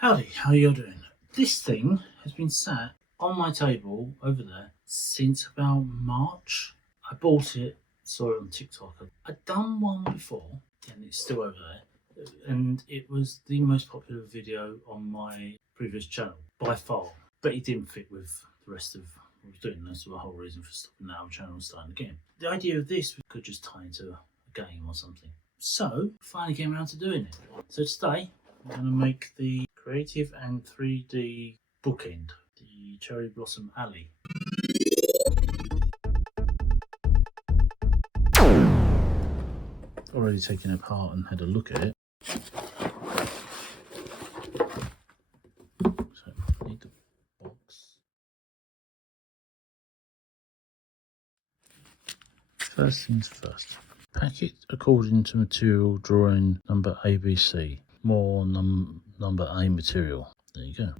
Howdy, how you doing? This thing has been sat on my table over there since about March. I bought it, saw it on TikTok. I'd done one before and it's still over there. And it was the most popular video on my previous channel by far. But it didn't fit with the rest of what I was doing. That's the whole reason for stopping that channel and starting again. The idea of this could just tie into a game or something. So, finally came around to doing it. So today, I'm going to make the creative and 3D bookend, the Cherry Blossom Alley. Already taken it apart and had a look at it. So I need the box. First things first. Pack it according to material drawing number ABC. More number A material. There you go.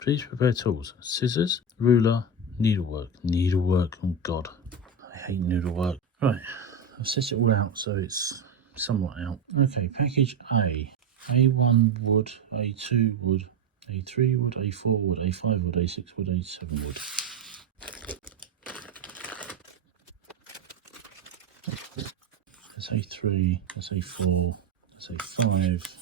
Please prepare tools. Scissors, ruler, needlework. Needlework, oh god. I hate needlework. Right, I've set it all out so it's somewhat out. Okay, package A. A1 wood, A2 wood, A3 wood, A4 wood, A5 wood, A6 wood, A7 wood. That's A3, that's A4, that's A5.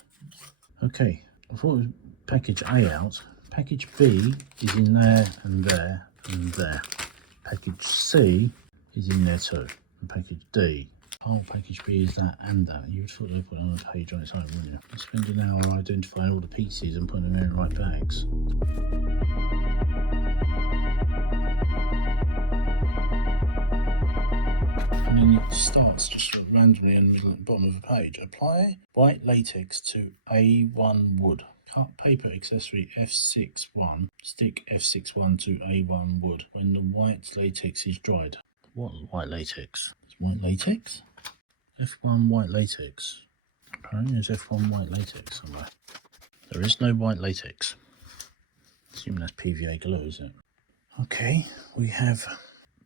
Okay, I thought it was package A out. Package B is in there and there and there. Package C is in there too. And package D. Oh, package B is that and that. You would thought they'd put it on a page on its own, wouldn't you? You spend an hour identifying all the pieces and putting them in the right bags. And then it starts just sort of randomly in the middle and bottom of the page. Apply white latex to A1 wood. Cut paper accessory F61. Stick F61 to A1 wood when the white latex is dried. What white latex? It's white latex? F1 white latex. Apparently there's F1 white latex somewhere. There is no white latex. Assuming that's PVA glue, is it? Okay, we have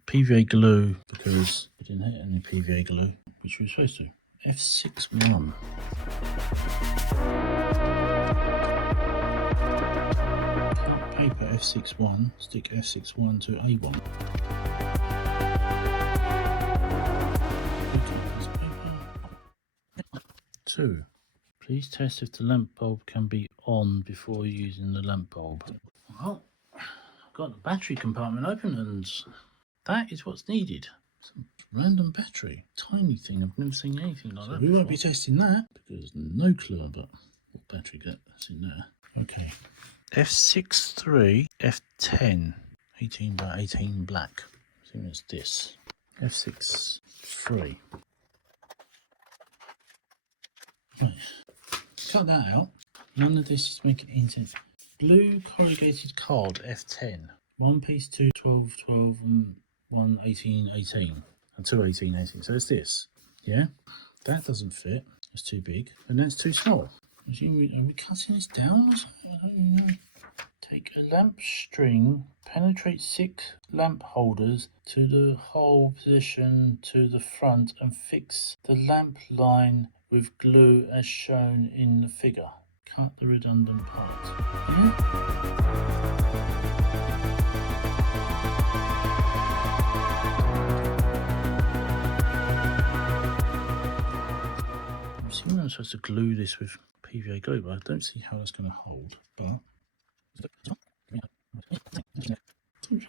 PVA glue because we didn't hit any PVA glue, which we were supposed to. F61. Cut paper F61, stick F61 to A1. Paper. 2. Please test if the lamp bulb can be on before using the lamp bulb. Well, I've got the battery compartment open and that is what's needed. Some random battery. Tiny thing. I've never seen anything like that. We won't be testing that because no clue about what battery that's in there. Okay. F63, F10. 18 by 18 black. I think it's this. F63. Right. Cut that out. None of this is making it into blue corrugated card F10. One piece, 2, 12, 12 and 1, 18, 18 and 2, 18, 18. So it's this, yeah? That doesn't fit, it's too big, and that's too small. Are we cutting this down or something? I don't even know. Take a lamp string, penetrate 6 lamp holders to the hole position to the front and fix the lamp line with glue as shown in the figure. Cut the redundant part. Yeah? I'm supposed to glue this with PVA glue, but I don't see how that's going to hold. But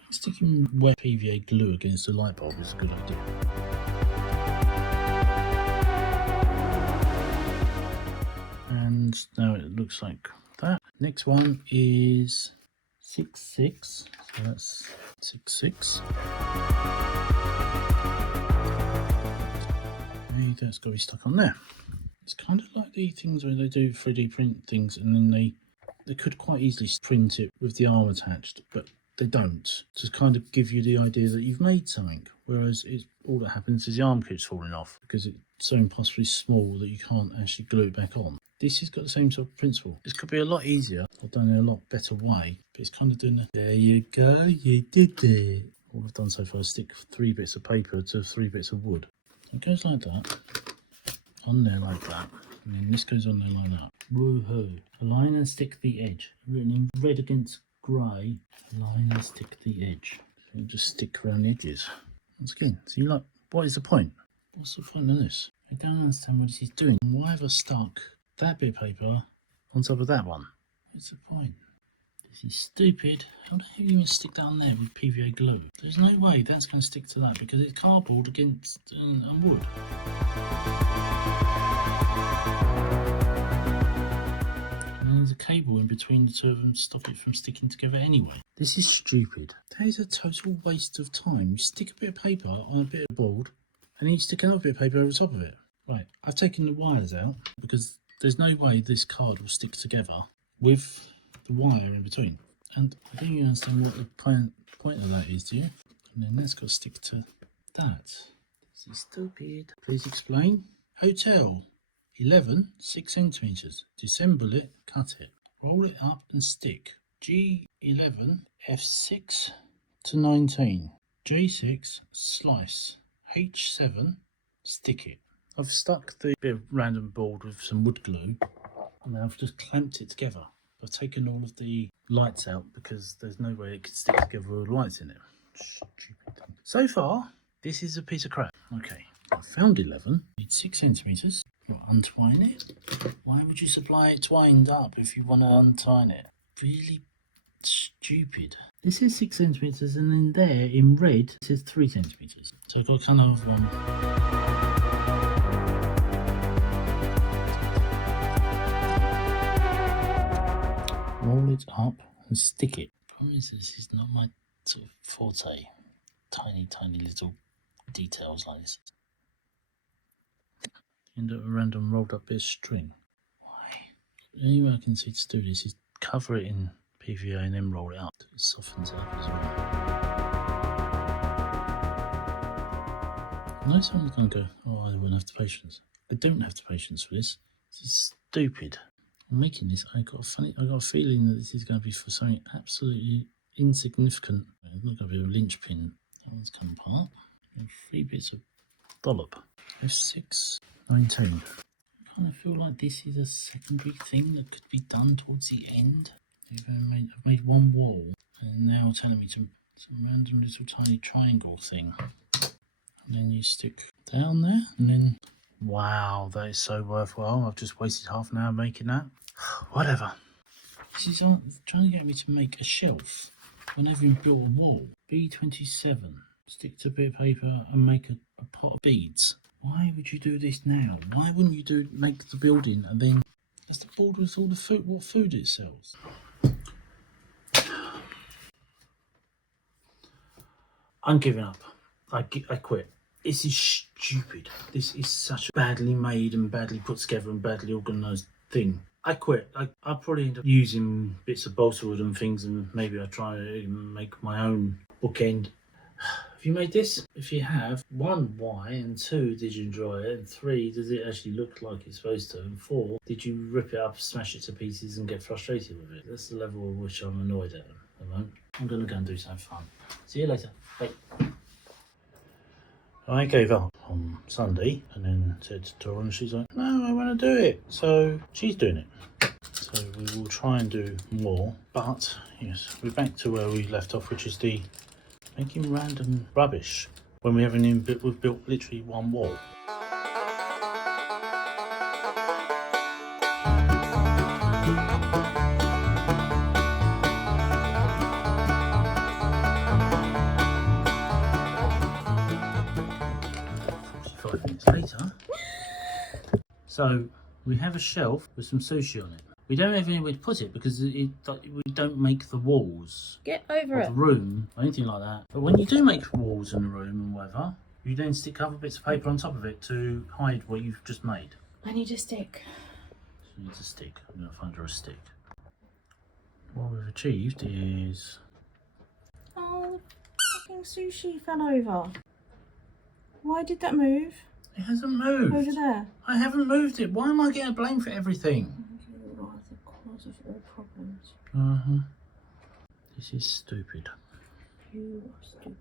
sticking wet PVA glue against the light bulb is a good idea. And now it looks like that. Next one is 6/6, so that's 6/6. That's got to be stuck on there. It's kind of like the things where they do 3D print things and then they could quite easily print it with the arm attached, but they don't. To kind of give you the idea that you've made something, whereas all that happens is the arm keeps falling off because it's so impossibly small that you can't actually glue it back on. This has got the same sort of principle. This could be a lot easier or done in a lot better way, but it's kind of doing the, there you go, you did it. All I've done so far is stick 3 bits of paper to 3 bits of wood. It goes like that, on there like that, and then this goes on there like that. Woohoo. Align and stick the edge. Written in red against grey. Align and stick the edge. So you just stick around the edges. Once again, so you're like, what is the point? What's the point of this? I don't understand what this is doing. Why have I stuck that bit of paper on top of that one? What's the point? This is stupid. How the hell are you going to stick that on there with PVA glue? There's no way that's going to stick to that because it's cardboard against wood. And there's a cable in between the two of them to stop it from sticking together anyway. This is stupid. That is a total waste of time. You stick a bit of paper on a bit of board and then you stick another bit of paper over the top of it. Right, I've taken the wires out because there's no way this card will stick together with the wire in between. And I don't even understand what the point of that is, do you? And then that's got to stick to that. This is stupid. Please explain. Hotel 11 6 centimeters. Disassemble it, cut it, roll it up and stick. G11 F6 to 19. J6 slice. H7 stick it. I've stuck the bit of random board with some wood glue and then I've just clamped it together. I've taken all of the lights out because there's no way it could stick together with lights in it. Stupid thing. So far, this is a piece of crap. Okay, I found 11. Need 6 centimeters. You'll untwine it. Why would you supply it twined up if you want to untwine it? Really stupid. This is 6 centimeters, and then there in red it says 3 centimeters. So I've got kind of roll it up and stick it. Problem is, this is not my sort of forte. Tiny little details like this. End up a random rolled up bit of string. Why? The only way I can see to do this is cover it in PVA and then roll it up. It softens it up as well. I know someone's going to go, oh, I won't have the patience. I don't have the patience for this. This is stupid. I'm making this, I got a feeling that this is going to be for something absolutely insignificant. It's not going to be a linchpin. That one's come apart. 3 bits of dollop. F6, 19. I kind of feel like this is a secondary thing that could be done towards the end. I've made one wall and now telling me some random little tiny triangle thing. And then you stick down there and then, wow, that is so worthwhile. I've just wasted half an hour making that. Whatever. This is trying to get me to make a shelf when having built a wall. B27. Stick to a bit of paper and make a pot of beads. Why would you do this now? Why wouldn't you make the building and then that's the board with all the food, what food it sells? I'm giving up. I quit. This is stupid. This is such a badly made and badly put together and badly organised thing. I quit. I'll probably end up using bits of balsa wood and things, and maybe I'll try to make my own bookend. Have you made this? If you have, 1, why? And 2, did you enjoy it? And 3, does it actually look like it's supposed to? And 4, did you rip it up, smash it to pieces and get frustrated with it? That's the level at which I'm annoyed at the moment. I'm going to go and do something fun. See you later. Bye. I gave up on Sunday and then said to Dora, and she's like, no, I want to do it. So she's doing it. So we will try and do more. But yes, we're back to where we left off, which is the making random rubbish when we haven't even we've built literally one wall. Later. So we have a shelf with some sushi on it. We don't have anywhere to put it because we don't make the walls. Get over or the room or anything like that. But when you do make walls in the room and whatever, you then stick other bits of paper on top of it to hide what you've just made. I need a stick. So you need a stick. I'm going to find her a stick. What we've achieved is... Oh, the fucking sushi fell over. Why did that move? It hasn't moved. Over there. I haven't moved it. Why am I getting blamed for everything? You are the cause of all problems. This is stupid. You are stupid.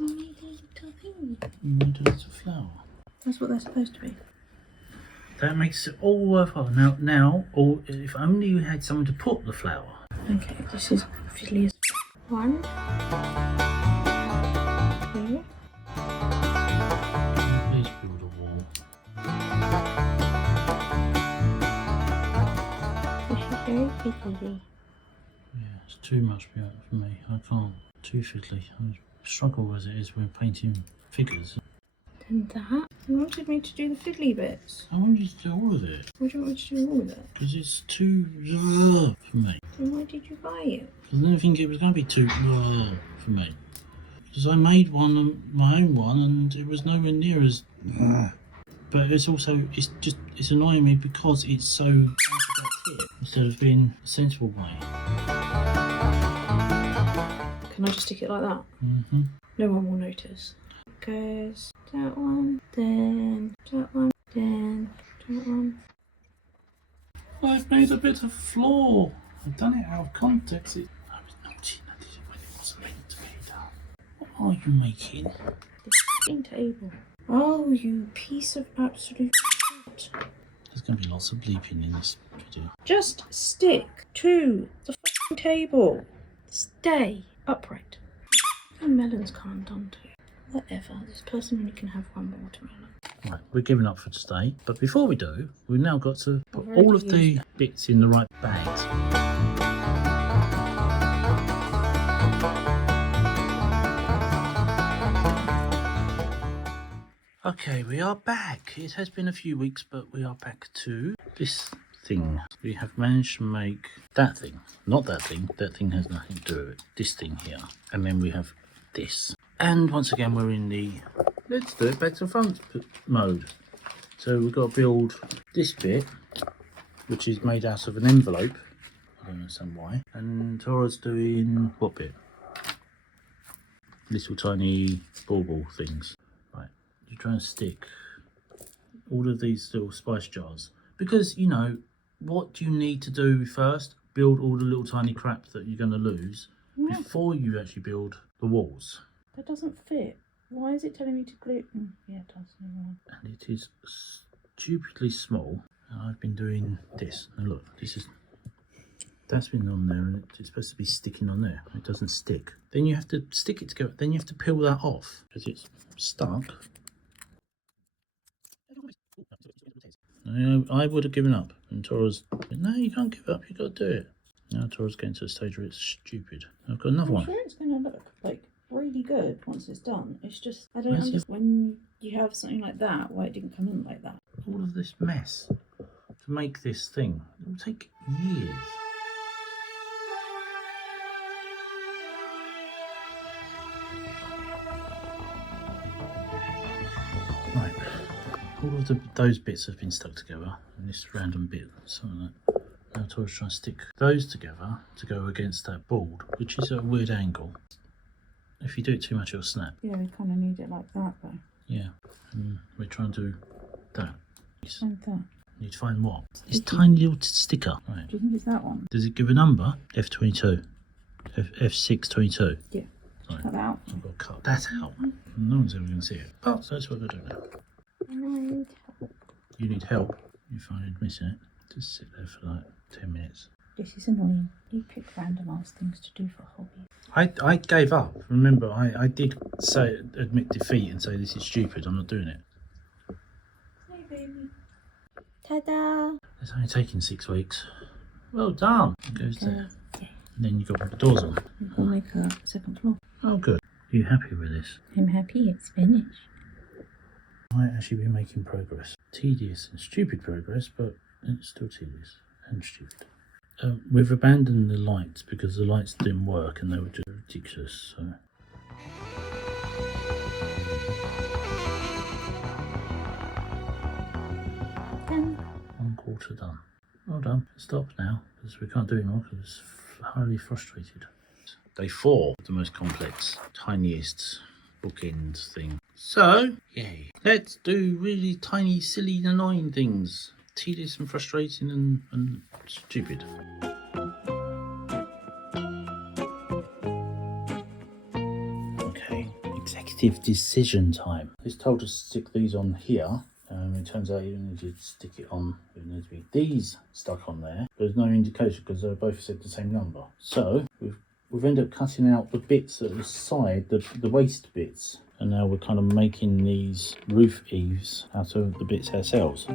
Oh my You made a little flower. That's what they're supposed to be. That makes it all worthwhile. Now, or if only you had someone to put the flower. Okay, this is fiddly as 1, 2. Please build a wall. This is very fiddly. Yeah, it's too much for me. I can't. Too fiddly. I struggle as it is when painting figures. And that. You wanted me to do the fiddly bits. I want you to do all of it. Why do you want me to do all of it? Because it's too for me. Then why did you buy it? Because I didn't think it was going to be too for me. Because I made one, my own one, and it was nowhere near as. But it's also, it's annoying me because it's so instead of being a sensible way. Can I just stick it like that? Mm-hmm. No one will notice. Goes that one, then that one, then that one. I've made a bit of flaw. I've done it out of context. I was naughty and I did it when it wasn't meant to be done. What are you making? The f***ing table. Oh, you piece of absolute shit. There's going to be lots of bleeping in this video. Just stick to the f***ing table. Stay upright. And melons can't undo. Whatever, this person only can have one watermelon. Right, we're giving up for today. But before we do, we've now got to put all of the bits in the right bags. Okay, we are back. It has been a few weeks, but we are back to this thing. We have managed to make that thing. Not that thing. That thing has nothing to do with it. This thing here. And then we have this. And once again, we're in the let's do it back to front mode. So we've got to build this bit, which is made out of an envelope. I don't understand why. And Tora's doing what bit? Little tiny ball things. Right, you try and stick all of these little spice jars. Because, you know, what do you need to do first? Build all the little tiny crap that you're going to lose before you actually build the walls. That doesn't fit. Why is it telling me to glue? Yeah, it does. And it is stupidly small. And I've been doing this. Now look, that's been on there and it's supposed to be sticking on there. It doesn't stick. Then you have to stick it together. Then you have to peel that off because it's stuck. I would have given up. And Tora's, no, you can't give up. You've got to do it. Now Tora's getting to the stage where it's stupid. I've got another one. I'm sure it's going to look like really good once it's done. It's just, I don't understand when you have something like that, why it didn't come in like that. All of this mess to make this thing, it will take years. Right, all of those bits have been stuck together, and this random bit, something like that. Now Tora's trying to stick those together to go against that board, which is at a weird angle. If you do it too much, it'll snap. Yeah, we kind of need it like that though. Yeah, and we're trying to do that. And that. You need to find what? This tiny little sticker. Right. Do you think it's that one? Does it give a number? F22. F622. Yeah. Right. Cut that out. I've got to cut that out. No one's ever going to see it. But that's what we're doing now. I need help. You need help. You find it missing it. Just sit there for like 10 minutes. This is annoying. You pick random ass things to do for hobbies. I gave up. Remember, I did admit defeat and say this is stupid. I'm not doing it. Hey baby. Ta-da! It's only taking 6 weeks. Well done. It goes there. Yeah. And then you've got to put the doors on. We'll make a second floor. Oh, good. Are you happy with this? I'm happy it's finished. I might actually be making progress. Tedious and stupid progress, but it's still tedious and stupid. We've abandoned the lights because the lights didn't work and they were just ridiculous. So. Done. 1/4 done. Well done. Stop now because we can't do anymore because it's highly frustrated. Day 4, the most complex, tiniest bookend thing. So, yay. Let's do really tiny, silly, annoying things. Tedious and frustrating and stupid. Okay, executive executive decision time. It's told us to stick these on here. It turns out you need to stick it on, it needs to be these stuck on there. There's no indication because they're both said the same number. So we've ended up cutting out the bits at the side, the waste bits. And now we're kind of making these roof eaves out of the bits ourselves.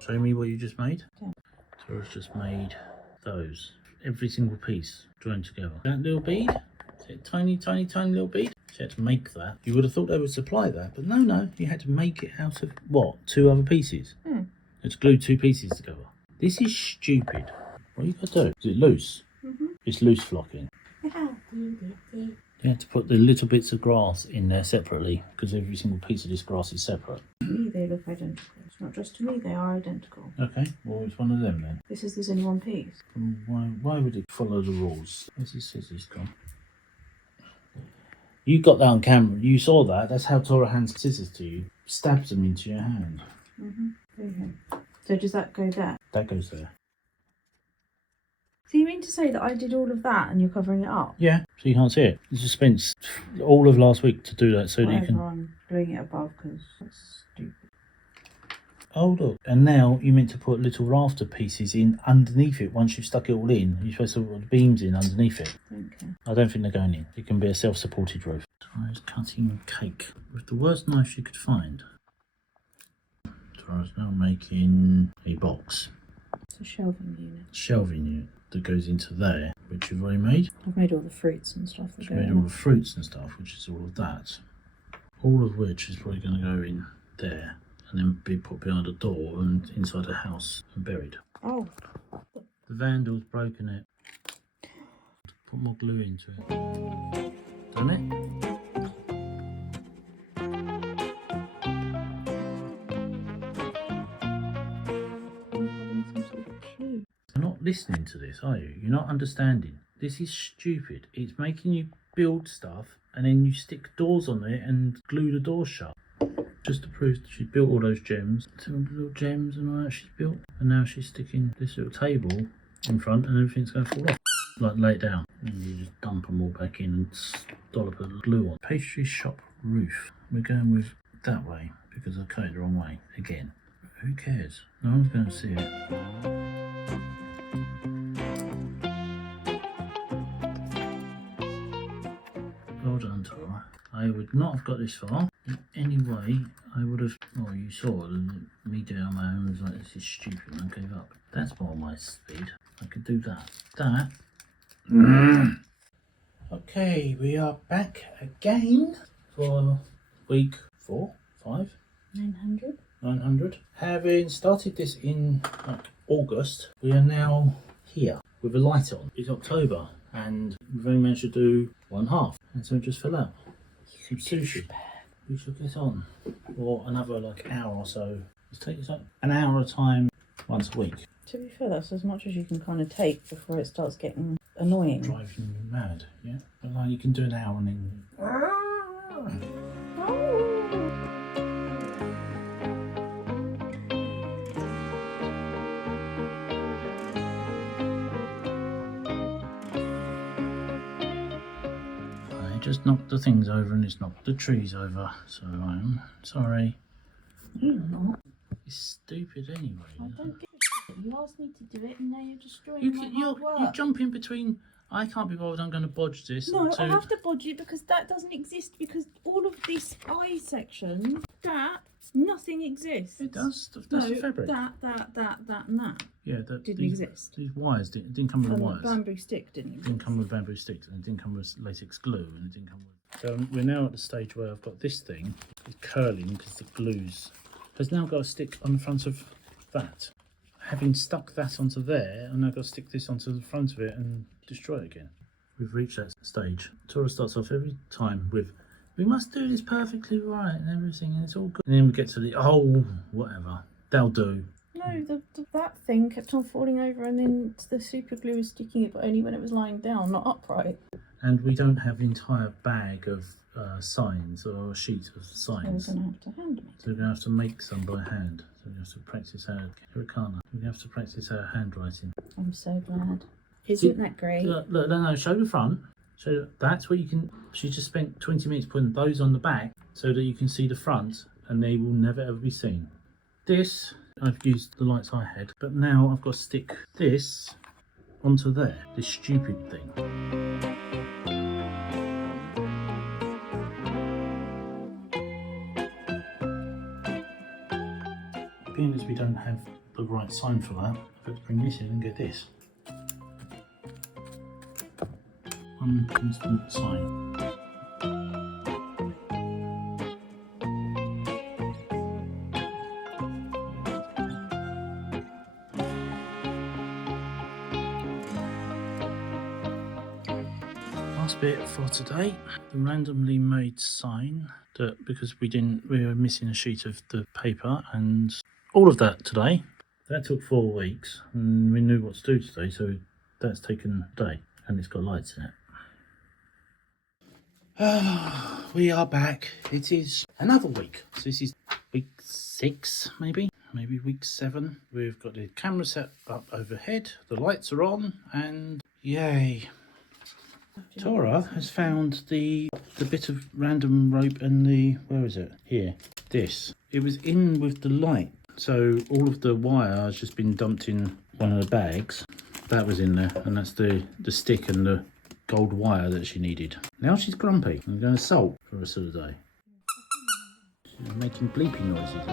Show me what you just made. Okay. Tora's just made those. Every single piece joined together. That little bead, is it tiny little bead? She had to make that. You would have thought they would supply that, but no, you had to make it out of what? 2 other pieces. You had to glue 2 pieces together. This is stupid. What you got to do? Is it loose? It's loose flocking. You had to put the little bits of grass in there separately because every single piece of this grass is separate. To me, they look identical. It's not just to me, they are identical. Okay, well, it's one of them then. There's only one piece. Why would it follow the rules? Where's his scissors gone? You got that on camera. You saw that. That's how Tora hands scissors to you. Stabs them into your hand. Okay. So does that go there? That goes there. So you mean to say that I did all of that and you're covering it up? Yeah, so you can't see it. You just spent all of last week to do that so that you can... I'm doing it above because that's stupid. Oh, look. And now you meant to put little rafter pieces in underneath it once you've stuck it all in. You're supposed to put the beams in underneath it. Okay. I don't think they're going in. It can be a self-supported roof. Tora's cutting cake with the worst knife she could find. Tora's now making a box. It's a shelving unit. Shelving unit that goes into there, which you've already made. I've made all the fruits and stuff. She's made all the fruits and stuff, which is all of that. All of which is probably going to go in there and then be put behind a door and inside a house and buried. Oh. The vandal's broken it. Put more glue into it. Done it? You're not listening to this, are you? You're not understanding. This is stupid. It's making you build stuff and then you stick doors on it and glue the doors shut. Just to prove that she built all those gems. All the little gems and all that she's built. And now she's sticking this little table in front and everything's going to fall off. Like lay it down. And you just dump them all back in and dollop a glue on. Pastry shop roof. We're going with that way because I cut it the wrong way again. Who cares? No one's going to see it. Well done, Tora. I would not have got this far. In any way, I would have... Oh, you saw me doing on my own. I was like, this is stupid, and I gave up. That's more my speed. I could do that. That. Okay, we are back again for week 4, 5? 900. 900. Having started this in August, we are now here with a light on. It's October and we've only managed to do 1/2, and so just fell out. Some sushi. We should get on for another hour or so. It takes an hour at a time once a week. To be fair, that's as much as you can kind of take before it starts getting annoying. Driving you mad, yeah? But you can do an hour and then... Just knocked the things over and it's knocked the trees over, so I'm sorry. You're not. It's stupid anyway. I don't give a shit. You asked me to do it and now you're destroying my hard work. You jump in between, I can't be bothered, I'm going to bodge this. No, I have to bodge it because that doesn't exist, because all of this eye section, nothing exists. It does, that's the fabric. That and that. Yeah, didn't exist. These wires didn't come with wires. The bamboo stick didn't exist. It didn't come with bamboo sticks, and it didn't come with latex glue, and it didn't come with... So we're now at the stage where I've got this thing, it's curling because the glue's has now got to stick on the front of that. Having stuck that onto there, I've now got to stick this onto the front of it and destroy it again. We've reached that stage. Tora starts off every time with, we must do this perfectly right and everything, and it's all good. And then we get to the, whatever, they'll do. No, that thing kept on falling over, and then the super glue was sticking it, but only when it was lying down, not upright. And we don't have the entire bag of signs or a sheet of signs. So we're going to have to hand make. So we're going to have to make some by hand. So we have to practice our hiragana. We have to practice our handwriting. I'm so glad. Isn't that great? Look, no, show the front. So that's where you can. She just spent 20 minutes putting those on the back so that you can see the front, and they will never ever be seen. This, I've used the lights I had, but now I've got to stick this onto there. This stupid thing. Being as we don't have the right sign for that, I've got to bring this in and get this. Unconstant sign. Last bit for today, the randomly made sign that because we were missing a sheet of the paper and all of that today. That took 4 weeks and we knew what to do today, so that's taken a day and it's got lights in it. We are back. It is another week. So this is week 6 maybe week 7. We've got the camera set up overhead, the lights are on, and yay. Tora has found the bit of random rope and the, where is it? Here. This. It was in with the light. So all of the wire has just been dumped in one of the bags. That was in there, and that's the stick and the gold wire that she needed. Now she's grumpy. I'm going to sulk for the rest of the day. She's making bleepy noises.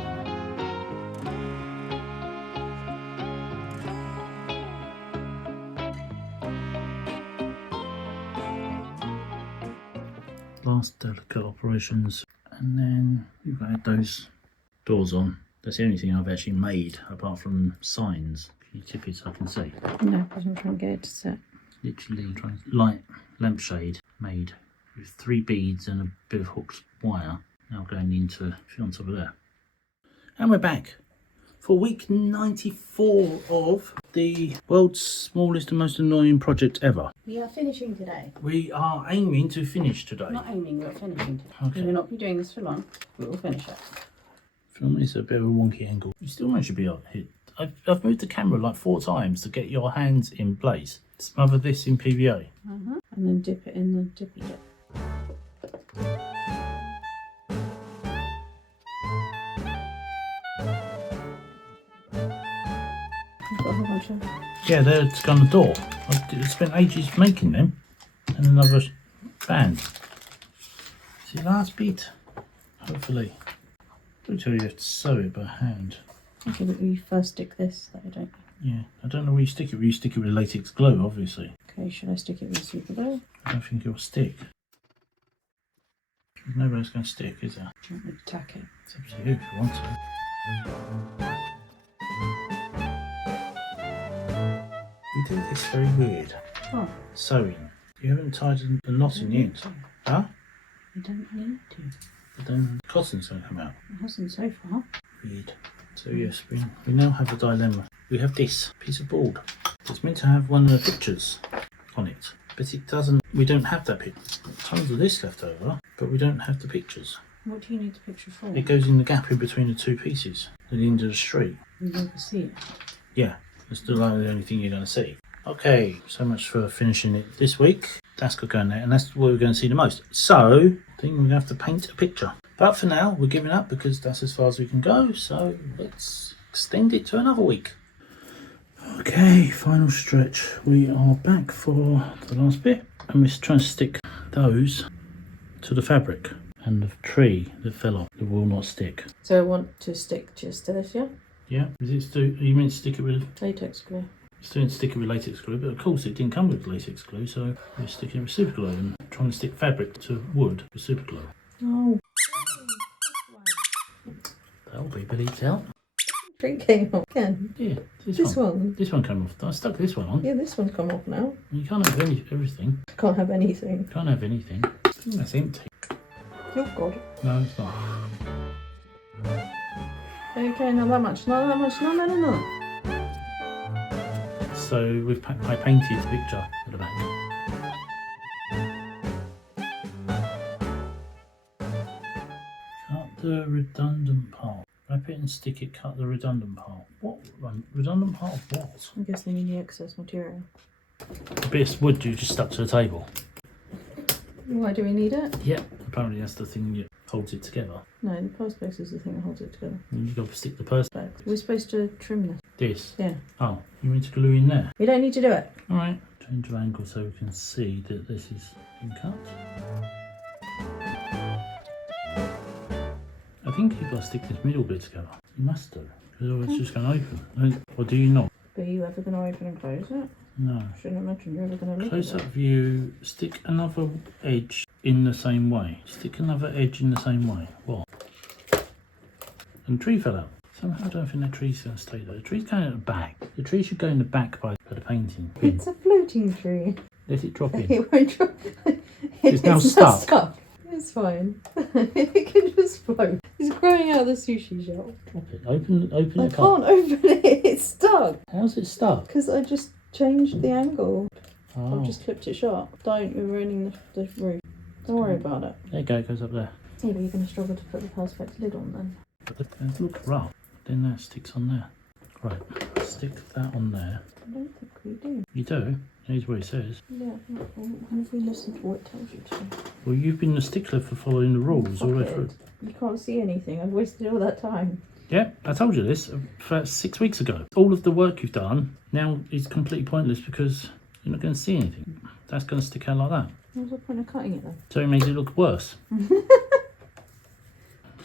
Last delicate operations, and then we've got those doors on. That's the only thing I've actually made apart from signs. Can you tip it so I can see? No, because I'm trying to get it to set. Literally trying light lampshade made with 3 beads and a bit of hooked wire. Now going into on top of there. And we're back for week 94 of the world's smallest and most annoying project ever. We are finishing today. We are aiming to finish today. Not aiming, we're finishing today. Okay. We will not be doing this for long. We will finish it. Film is a bit of a wonky angle. You still managed to be up here. I've moved the camera like 4 times to get your hands in place. Smother this in PVA. And then dip it in the dippy dip. You've got a whole bunch of... Yeah, they're on the door. I spent ages making them. And another band. It's the last bit. Hopefully. I tell you have to sew it by hand. Okay, but we first stick this, though, don't you? Yeah, I don't know where you stick it. Where you stick it with latex glue, obviously. Okay, should I stick it with super glue? I don't think it'll stick. There's nowhere else going to stick, is there? Do you want me to tack it? It's up to you if you want to. You do this very weird. Oh. Sewing. You haven't tied a knot in the end. Huh? You don't need to. But then cotton's going to come out. It hasn't so far. Weird. So yes, we now have a dilemma. We have this piece of board. It's meant to have one of the pictures on it, but it doesn't. We don't have that picture. Tons of this left over, but we don't have the pictures. What do you need the picture for? It goes in the gap in between the 2 pieces at the end of the street. You never see it. Yeah, that's the only thing you're going to see. Okay, so much for finishing it this week. That's got going there, and that's what we're going to see the most. So, I think we're going to have to paint a picture. But for now, we're giving up because that's as far as we can go. So let's extend it to another week. Okay, final stretch. We are back for the last bit, and we're trying to stick those to the fabric and the tree that fell off. It will not stick. So I want to stick just to this, yeah? Yeah, are you meant to stick it with Latex glue. stick it with latex glue? But of course, it didn't come with latex glue, so we're sticking it with super glue and trying to stick fabric to wood with super glue. Oh. That'll be believed out. Drink came off again. Yeah, This one. This one came off. I stuck this one on. Yeah, this one's come off now. You can't have everything. Can't have anything. Can't have anything. I think that's empty. Oh God. No, it's not. Okay, not that much. Not that much. No. So I painted the picture at the back. the redundant part. Wrap it and stick it, cut the redundant part. What? Redundant part of what? I'm guessing you need the excess material. A bit of wood you just stuck to the table. Why do we need it? Yep, apparently that's the thing that holds it together. No, the perspex is the thing that holds it together. And you've got to stick the perspex. We're supposed to trim this. This? Yeah. Oh, you mean to glue in there? We don't need to do it. Alright. Change of angle so we can see that this is been cut. I think you've got to stick this middle bit together. You must do. Because it's just going to open. Or do you not? But are you ever going to open and close it? No. Shouldn't imagine you're ever going to look Close at up it. view, stick another edge in the same way. Stick another edge in the same way. What? And the tree fell out. Somehow I don't think that tree's going to stay there. The tree's going at the back. The tree should go in the back by the painting. It's a floating tree. Let it drop in. It won't drop. It's now not stuck. It's fine. It can just float. It's growing out of the sushi shop. Drop it. Open I it can't up. open it. It's stuck. How's it stuck? Because I just changed the angle. Oh. I've just clipped it shut. Don't. We're ruining the roof. Don't worry about it. There you go. It goes up there. Yeah, but you're going to struggle to put the perspex lid on then. It looks rough. Then that sticks on there. Right. Stick that on there. I don't think we do. You do? Here's what it says. Yeah. When have we listened to what it tells you to? Well, you've been the stickler for following the rules all the way through. Fuckhead. You can't see anything. I've wasted all that time. Yeah, I told you this about 6 weeks ago. All of the work you've done now is completely pointless because you're not going to see anything. That's going to stick out like that. What's the point of cutting it then? So it makes it look worse. And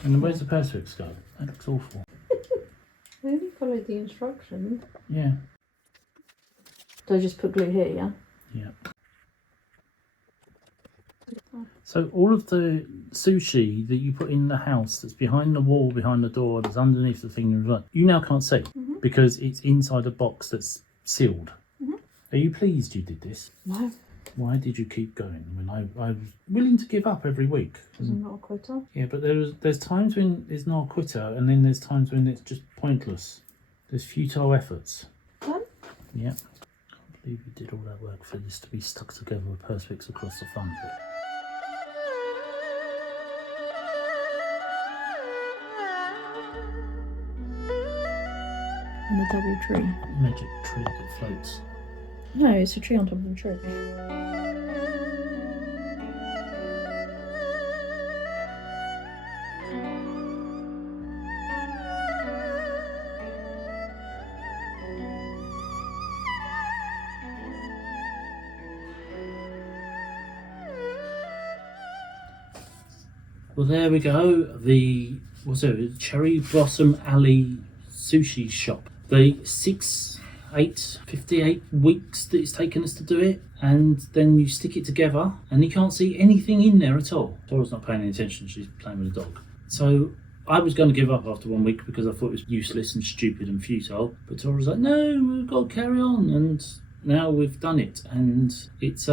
then where's the perspex go? That looks awful. I only followed the instructions. Yeah. So I just put glue here, yeah? Yeah. So all of the sushi that you put in the house that's behind the wall, behind the door, that's underneath the thing, you now can't see because it's inside a box that's sealed. Are you pleased you did this? No, Why did you keep going when I was willing to give up every week? because I'm not a quitter. Yeah, but there's times when it's not a quitter, and then there's times when it's just pointless. There's futile efforts. Done? Yeah. Can't believe you did all that work for this to be stuck together with perspex across the front. And the double tree. Magic tree that floats. No, it's a tree on top of a tree. Well, there we go. The Cherry Blossom Alley sushi shop. The 58 weeks that it's taken us to do it, and then you stick it together, and you can't see anything in there at all. Tora's not paying any attention; she's playing with the dog. So I was going to give up after 1 week because I thought it was useless and stupid and futile. But Tora's like, "No, we've got to carry on," and now we've done it, and it's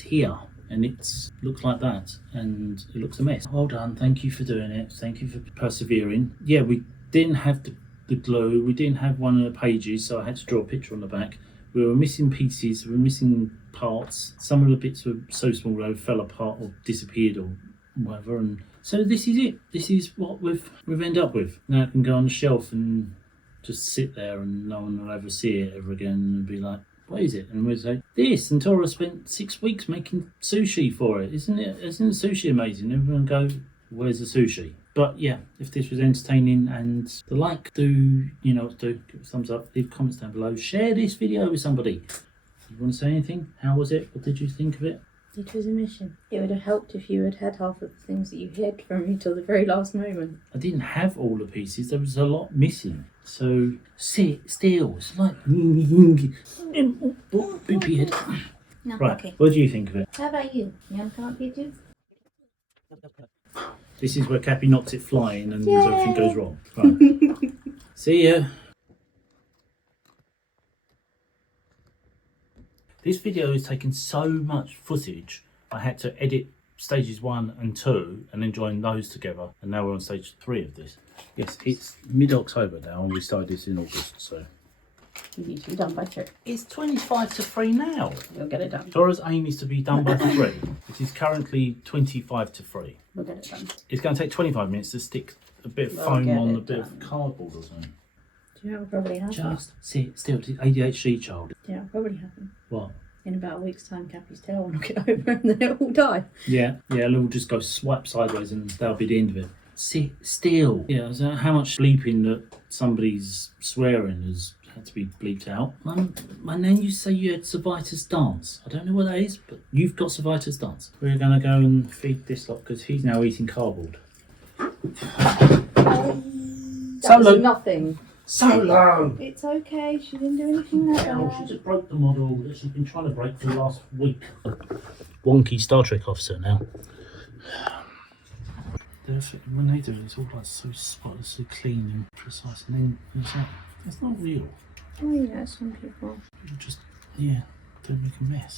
here. And it looks like that, and it looks a mess. Well done, thank you for doing it, thank you for persevering. Yeah, we didn't have the glue, we didn't have one of the pages, so I had to draw a picture on the back. We were missing pieces, we were missing parts. Some of the bits were so small they fell apart or disappeared or whatever. And so this is it. This is what we've ended up with. Now it can go on the shelf and just sit there, and no one will ever see it ever again and be like, what is it? And we'd say, this. And Tora spent 6 weeks making sushi for it. Isn't sushi amazing? Everyone go, where's the sushi? But yeah, if this was entertaining and the like, do, you know what to do. Give us a thumbs up, leave comments down below. Share this video with somebody. You want to say anything? How was it? What did you think of it? It was a mission. It would have helped if you had had half of the things that you hid from me till the very last moment. I didn't have all the pieces. There was a lot missing. So sit still. It's like boopy head. No, Right. okay. What do you think of it? How about you? You can't be too? This is where Cappy knocks it flying and everything goes wrong. Right. See ya. This video has taken so much footage, I had to edit stages 1 and 2 and then join those together. And now we're on stage 3 of this. Yes, it's mid-October now and we started this in August, so You need to be done by 3. It's 25 to 3 now. You'll get it done. Dora's aim is to be done by 3. It is currently 25 to 3. We'll get it done. It's going to take 25 minutes to stick a bit of We'll foam get on it a bit done. of cardboard or something. Do you know what will probably happen? Just sit still. ADHD child. Do you know what will probably happen? What? In about a week's time, Cappy's tail will knock it over and then it will die. Yeah, it'll just go swipe sideways and that'll be the end of it. Sit still. Yeah, so how much bleeping that somebody's swearing has had to be bleeped out. My nan used to say you had Savita's dance. I don't know what that is, but you've got Savita's dance. We're going to go and feed this lot because he's now eating cardboard. That was nothing. Solo! It's okay, she didn't do anything like Hell, that. she just broke the model that she's been trying to break for the last week. Wonky Star Trek officer now. When they do it, it's all like so spotlessly clean and precise, and then it's like, it's not real. Oh yeah, some people. People just, yeah, don't make a mess.